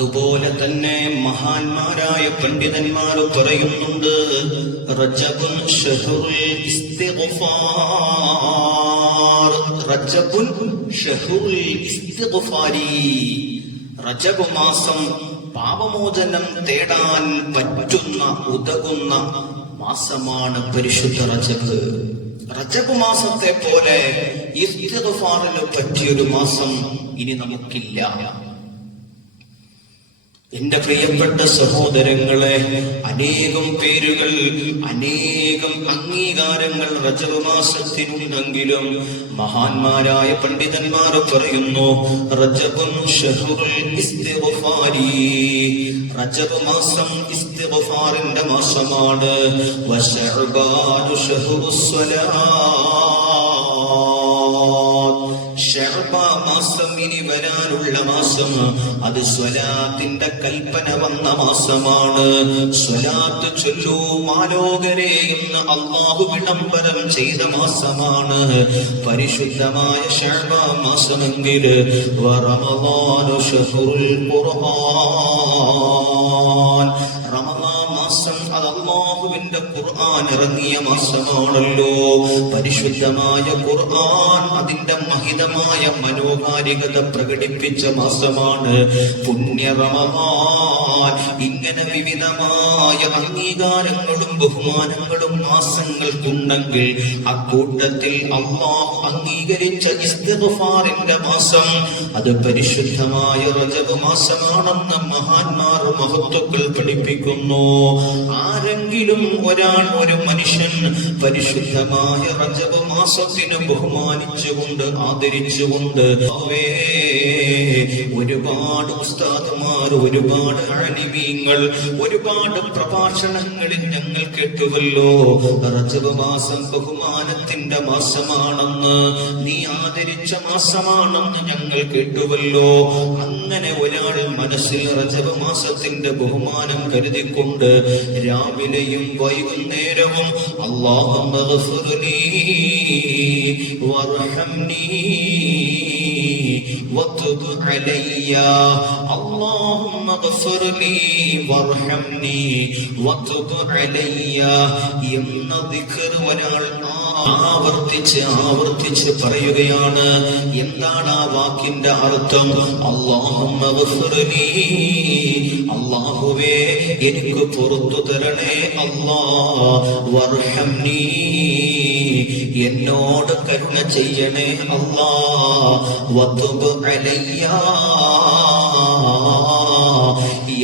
അതുപോലെ തന്നെ മഹാന്മാരായ പണ്ഡിതന്മാർ പറയുന്നുണ്ട്, റജബുൻ ഷഹ്റുൽ ഇസ്തിഗ്ഫാർ, റജബുൻ ഷഹ്റുൽ ഇസ്തിഗ്ഫാരി. റജബ് മാസം പാപമോചനം തേടാൻ പറ്റുന്ന ഉതകുന്ന മാസമാണ് പരിശുദ്ധ റജബ്. റജബ് മാസത്തെ പോലെ ഇസ്തിഗ്ഫാറിന് പറ്റിയൊരു മാസം ഇനി നമുക്കില്ല. എന്റെ പ്രിയപ്പെട്ട സഹോദരങ്ങളെ, അനേകം പേരുകൾ, അനേകം അംഗീകാരങ്ങൾ റജബ് മാസത്തിനുണ്ടെങ്കിലും മഹാന്മാരായ പണ്ഡിതന്മാർ പറയുന്നു, റജബുൻ ഷഹ്റുൽ ഇസ്തിഗ്ഫാരി, റജബ് മാസം ഇസ്തിഗ്ഫാറിന്റെ മാസമാണ്. വശഅബാനു ഷഹ്റുസ് സ്വലാത്ത്, ശഅബാൻ മാസം ഇനി വരാനുള്ള മാസം, അത് സ്വലാത്തിന്റെ കൽപ്പന വന്ന മാസമാണ്. സ്വലാത്ത് ചൊല്ലൂ മാലോകരെ എന്ന് അല്ലാഹു വിളംബരം ചെയ്ത മാസമാണ് പരിശുദ്ധമായ ശഅബാൻ മാസമെങ്കിൽ. വറമളാനു ശഹ്റുൽ ഖുർആൻ, റമളാൻ മാസം അത് അല്ലാഹുവിന്റെ ഖുർആൻ ഇറങ്ങിയ മാസമാണല്ലോ. പരിശുദ്ധമായ ഖുർആൻ അതിന്റെ മഹിതമായ മനോഹാരികത പ്രകടിപ്പിച്ച മാസമാണ് പുണ്യ റമളാൻ. ഇങ്ങനെ വിവിധമായ അംഗീകാരങ്ങളും ബഹുമാനങ്ങളും മാസങ്ങൾക്കുണ്ടെങ്കിൽ അക്കൂട്ടത്തിൽ അല്ലാഹു അംഗീകരിച്ച ഇസ്തിഗ്ഫാറിന്റെ മാസം അത് പരിശുദ്ധമായ റജബ് മാസമാണെന്ന് മഹാന്മാർ മഹത്തുക്കൾ പഠിപ്പിക്കുന്നു. ആരെങ്കിലും ഒരാൾ, ഒരു മനുഷ്യൻ പരിശുദ്ധമായ റജബ് മാസത്തിന് ബഹുമാനിച്ചുകൊണ്ട് ആദരിച്ചുകൊണ്ട്, ഒരുപാട് ഉസ്താദുമാർ, ഒരുപാട് ആലിമീങ്ങൾ, ഒരുപാട് പ്രഭാഷണങ്ങളിൽ ഞങ്ങൾ കേട്ടുവല്ലോ, റജബ് മാസം ബഹുമാനത്തിന്റെ മാസമാണെന്ന്, നീ ആദരിച്ച മാസമാണെന്ന് ഞങ്ങൾ കേട്ടുവല്ലോ. അങ്ങനെ ഒരാൾ മനസ്സിൽ റജബ് മാസത്തിന്റെ ബഹുമാനം കരുതിക്കൊണ്ട് രാവിലെയും വൈകുന്നേരവും അല്ലാഹുമ്മ ഗ്ഫിർലി വർഹംനി വതുബ് അലയ്യ, അല്ലാഹുമ്മ ഗ്ഫിർലി വർഹംനി വതുബ് അലയ്യ എന്ന ദിക്ർ ഒരാൾ ആവർത്തിച്ച് പറയുകയാണ്. എന്താണ് ആ വാക്കിന്റെ അർത്ഥം? അല്ലാഹുമ്മ ഗ്ഫിർലി, അല്ലാഹുവേ എനിക്ക് പുറത്തു തരണേ അല്ലാഹ്, വർഹംനി എന്നോട് കരുണ ചെയ്യണേ അല്ലാഹ്, വതുബ് അലയ്യ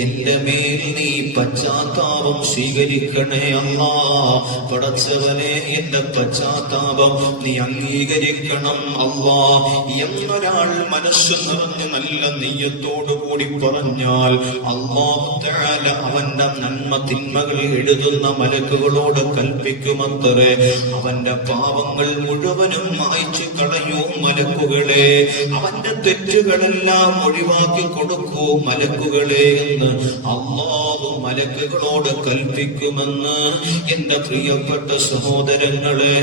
എന്റെ മേൽ നീ പശ്ചാത്താപം സ്വീകരിക്കണേ അല്ലാഹ്. പടച്ചവനെ, എന്റെ പശ്ചാത്താപം നീ അംഗീകരിക്കണം അല്ലാഹ് എന്നൊരാൾ മനസ്സ് നിറഞ്ഞ് നല്ല നെയ്യത്തോടു കൂടി പറഞ്ഞാൽ അല്ലാഹു തആല അവന്റെ നന്മ തിന്മകൾ എഴുതുന്ന മലക്കുകളോട് കൽപ്പിക്കുമത്രേ, അവന്റെ പാപങ്ങൾ മുഴുവനും മായ്ച്ചു കളയൂ മലക്കുകളെ, അവന്റെ തെറ്റുകളെല്ലാം ഒഴിവാക്കി കൊടുക്കൂ മലക്കുകളെ എന്ന് അല്ലാഹു മലക്കുകളോട് കൽപ്പിക്കുമെന്ന് എന്റെ പ്രിയപ്പെട്ട സഹോദരങ്ങളെ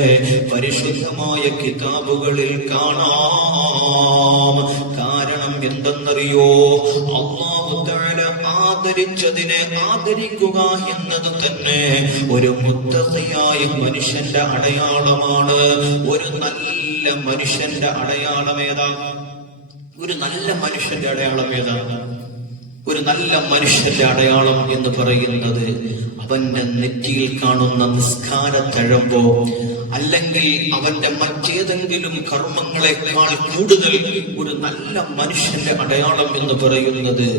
പരിശുദ്ധമായ കിതാബുകളിൽ കാണാം. കാരണം എന്തെന്നറിയോ? അല്ലാഹു തആല ആദരിച്ചതിനെ ആദരിക്കുക എന്നത് തന്നെ ഒരു മുത്തഖിയായ മനുഷ്യന്റെ അടയാളമാണ്. ഒരു നല്ല മനുഷ്യന്റെ അടയാളം ഏതാണ്? ഒരു നല്ല മനുഷ്യന്റെ അടയാളം ഏതാണ്? ഒരു നല്ല മനുഷ്യന്റെ അടയാളം എന്ന് പറയുന്നത് അവന്റെ നെറ്റിയിൽ കാണുന്ന നിസ്കാര തഴമ്പോ അല്ലെങ്കിൽ അവന്റെ മറ്റേതെങ്കിലും കർമ്മങ്ങളെക്കാൾ കൂടുതൽ ഒരു നല്ല മനുഷ്യന്റെ അടയാളം എന്ന് പറയുന്നത്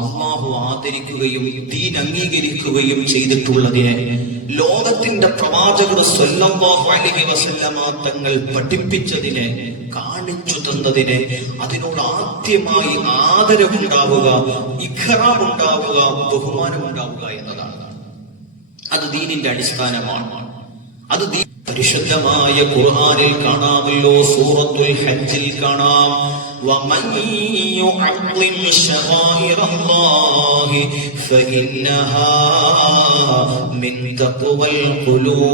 അല്ലാഹു ആദരിക്കുകയും ദീൻ അംഗീകരിക്കുകയും ചെയ്തിട്ടുള്ളതിനെ ലോകത്തിന്റെ പ്രവാചകർ സ്വല്ലല്ലാഹു അലൈഹി വസല്ലമ തങ്ങൾ പഠിപ്പിച്ചതിനെ കാണിച്ചു തന്നതിനെ അതിനോട് ആദ്യമായി ആദരവുണ്ടാവുക, ഇഖ്റാമുണ്ടാവുക, ബഹുമാനമുണ്ടാവുക എന്നതാണ്. അത് ദീനിന്റെ അടിസ്ഥാനമാണ്. അത് പരിശുദ്ധമായ ഖുർആനിൽ കാണാമല്ലോ, സൂറത്തുൽ ഹജ്ജിൽ കാണാം, വമൻ യുഅദ്ദിം ശആയിറല്ലാഹി ഫഇന്നഹാ മിൻ തഖ്വൽ ഖുലൂബ്.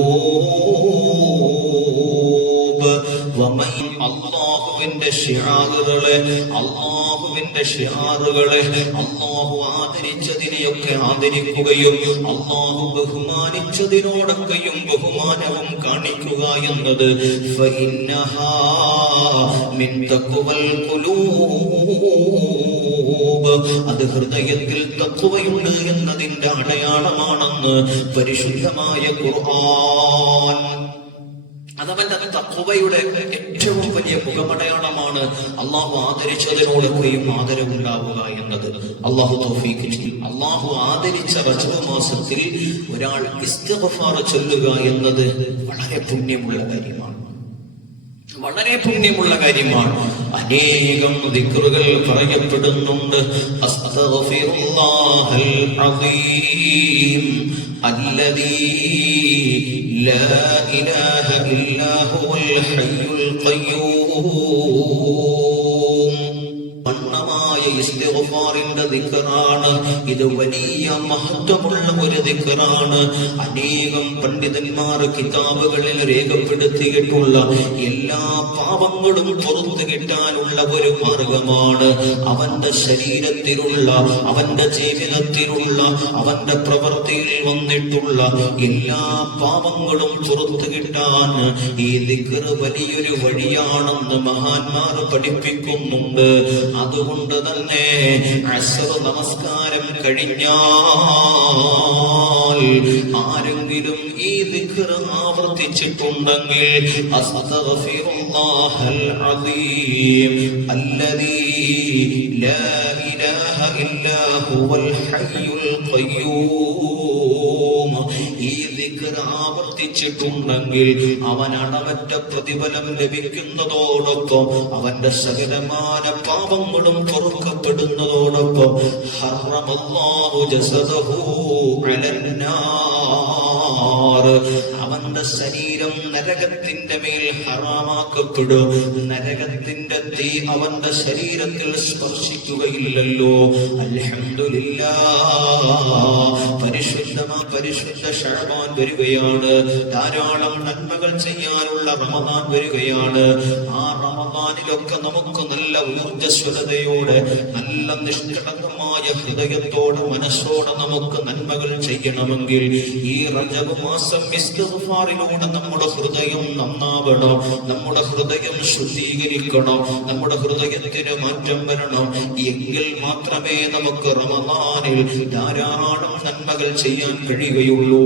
വമൻ അല്ലാഹുവിന്റെ ശിആറുകളെ അല്ലാഹു അതിനെയൊക്കെ ആദരിക്കുകയും അല്ലാഹു ബഹുമാനിച്ചതിനോടൊക്കെയും ബഹുമാനവും കാണിക്കുക എന്നത് ഫഇന്നഹാ മിൻ തഖ്വൽ ഖുലൂബ്, അത് ഹൃദയത്തിൽ തഖ്വയുണ്ട് എന്നതിന്റെ അടയാളമാണെന്ന് പരിശുദ്ധമായ ഖുർആൻ. അതവന്റെ തഖ്വയുടെ ഏറ്റവും വലിയ മുഖമടയാളമാണ് അള്ളാഹു ആദരിച്ചതിനോടൊക്കെയും ആദരവുണ്ടാവുക എന്നത്. അള്ളാഹു തൗഫീഖ് ചെയ്യും. അള്ളാഹു ആദരിച്ച റജബ് മാസത്തിൽ ഒരാൾ ഇസ്തിഗ്ഫാർ ചൊല്ലുക എന്നത് വളരെ പുണ്യമുള്ള കാര്യമാണ്, വളരെ പുണ്യമുള്ള കാര്യമാണ്. അനേകം ദിക്റുകൾ പറയപ്പെടുന്നുണ്ട്. അസ്തഗ്ഫിറുല്ലാഹൽ അസീം അല്ലദീ ലാ ഇലാഹ ഇല്ലാ ഹുവൽ ഹയ്യുൽ ഖയ്യൂം. പൂർണ്ണമായ ഇസ്തിഗ്ഫാറിന്റെ ദിക്റാണ് ഇത്. വലിയ മഹത്വമുള്ള ഒരു ദിക്റാണ്. അനേകം പണ്ഡിതന്മാർ കിതാബുകളിൽ രേഖപ്പെടുത്തിയിട്ടുള്ള എല്ലാ പാപങ്ങളും പുറത്തു കിട്ടാനുള്ള ഒരു മാർഗമാണ്. അവന്റെ ശരീരത്തിലുള്ള, അവന്റെ ജീവിതത്തിലുള്ള, അവന്റെ പ്രവൃത്തിയിൽ വന്നിട്ടുള്ള എല്ലാ പാപങ്ങളും പുറത്തു കിട്ടാൻ ഈ ദിക്ർ വലിയൊരു വഴിയാണെന്ന് മഹാന്മാർ പഠിപ്പിക്കുന്നുണ്ട്. അതുകൊണ്ട് തന്നെ അസ്ർ നമസ്കാരം കഴിഞ്ഞാൽ ആരെങ്കിലും ഈ ദിക്ർ ആവർത്തിച്ചിട്ടുണ്ടെങ്കിൽ അസ്തഗ്ഫിറുല്ലാഹൽ അസീം അല്ലദീ ലാ ഇലാഹ ഇല്ലാ ഹുവൽ ഹയ്യുൽ ഖയ്യൂം, ഈ ദിക്ർ ആവർത്തിച്ചിട്ടുണ്ടെങ്കിൽ അവൻ അളവറ്റ പ്രതിഫലം ലഭിക്കുന്നതോടൊപ്പം അവന്റെ സകലമായ പാപങ്ങളും പൊറുക്കപ്പെടുന്നതോടൊപ്പം ഹറമല്ലാഹു ജസദഹു അലന്നാർ, അവന്റെ ശരീരം നരകത്തിന്റെ മേൽ ഹറാമാക്കപ്പെടും. നരകത്തിന്റെ തീ അവന്റെ ശരീരത്തിൽ സ്പർശിക്കുകയില്ലല്ലോ. അൽഹംദുലില്ലാഹ്, പരിശുദ്ധ ശഅബാൻ വരികയാണ്. ധാരാളം നന്മകൾ ചെയ്യാനുള്ള റമദാൻ വരികയാണ്. ആ റമദാനിലൊക്കെ നമുക്ക് നല്ല ഊർജ്ജസ്വലതയോടെ, നല്ല നിഷ്കളങ്കമായ ഹൃദയത്തോടെ, മനസ്സോടെ നമുക്ക് നന്മകൾ ചെയ്യണമെങ്കിൽ ഈ റജബ് മാസം ഇസ്തിഗ്ഫാറിലൂടെ നമ്മുടെ ഹൃദയം നന്നാവണം, നമ്മുടെ ഹൃദയം ശുദ്ധീകരിക്കണം, നമ്മുടെ ഹൃദയത്തിന് മാറ്റം വരണം. എങ്കിൽ മാത്രമേ നമുക്ക് റമദാനിൽ ധാരാളം നന്മകൾ ചെയ്യാൻ കഴിയുകയുള്ളൂ.